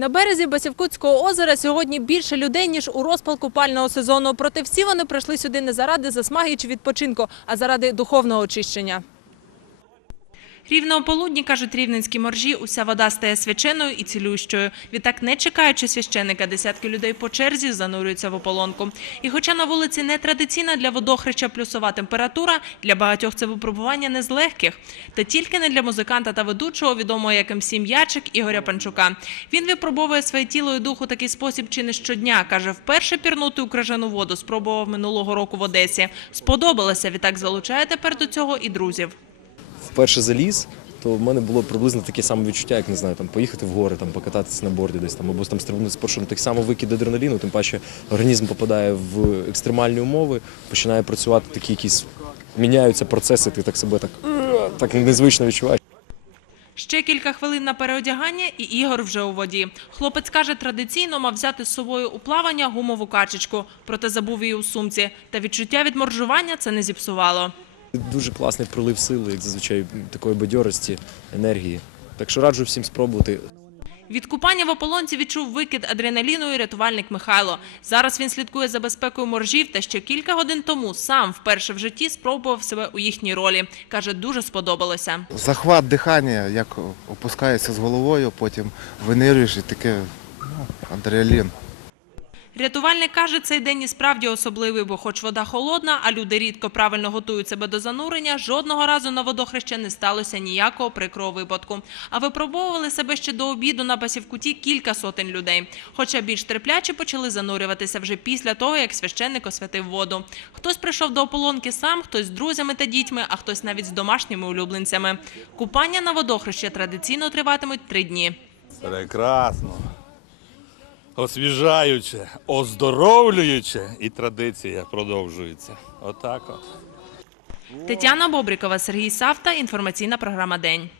На березі Басівкутського озера сьогодні більше людей, ніж у розпал купального сезону. Проте всі вони прийшли сюди не заради засмаги чи відпочинку, а заради духовного очищення. Рівно о полудні, кажуть рівненські моржі, уся вода стає свяченою і цілющою. Відтак, не чекаючи священика, десятки людей по черзі занурюються в ополонку. І хоча на вулиці не традиційна для водохреща плюсова температура, для багатьох це випробування не з легких. Та тільки не для музиканта та ведучого, відомого як МС М'ячик Ігоря Панчука. Він випробовує своє тіло і дух у такий спосіб чи не щодня. Каже, вперше пірнути у крижану воду спробував минулого року в Одесі. Сподобалося, відтак залучає тепер до цього і друзів. Вперше заліз, то в мене було приблизно таке саме відчуття, як не знаю, там поїхати в гори, там покататися на борді десь там, або там стрибнути з парашутом. Так само викид адреналіну, тим паче організм попадає в екстремальні умови, починає працювати такі якісь міняються процеси, ти так себе так, так незвично відчуваєш. Ще кілька хвилин на переодягання, і Ігор вже у воді. Хлопець каже, традиційно мав взяти з собою у плавання гумову качечку, проте забув її у сумці. Та відчуття від моржування це не зіпсувало. Дуже класний прилив сили, як зазвичай такої бадьорості, енергії. Так що раджу всім спробувати. Від купання в ополонці відчув викид адреналіну і рятувальник Михайло. Зараз він слідкує за безпекою моржів та ще кілька годин тому сам вперше в житті спробував себе у їхній ролі. Каже, дуже сподобалося. Захват дихання, як опускається з головою, потім винирюєш і таке ну, адреналін. Рятувальник каже, цей день і справді особливий, бо хоч вода холодна, а люди рідко правильно готують себе до занурення, жодного разу на водохреща не сталося ніякого прикрого випадку. А випробовували себе ще до обіду на Басівкуті кілька сотень людей. Хоча більш терпляче почали занурюватися вже після того, як священник освятив воду. Хтось прийшов до ополонки сам, хтось з друзями та дітьми, а хтось навіть з домашніми улюбленцями. Купання на водохреща традиційно триватимуть три дні. Прекрасно. Освіжаюче, оздоровлююче і традиція продовжується. Отак от. Тетяна Бобрікова, Сергій Савта. Інформаційна програма День.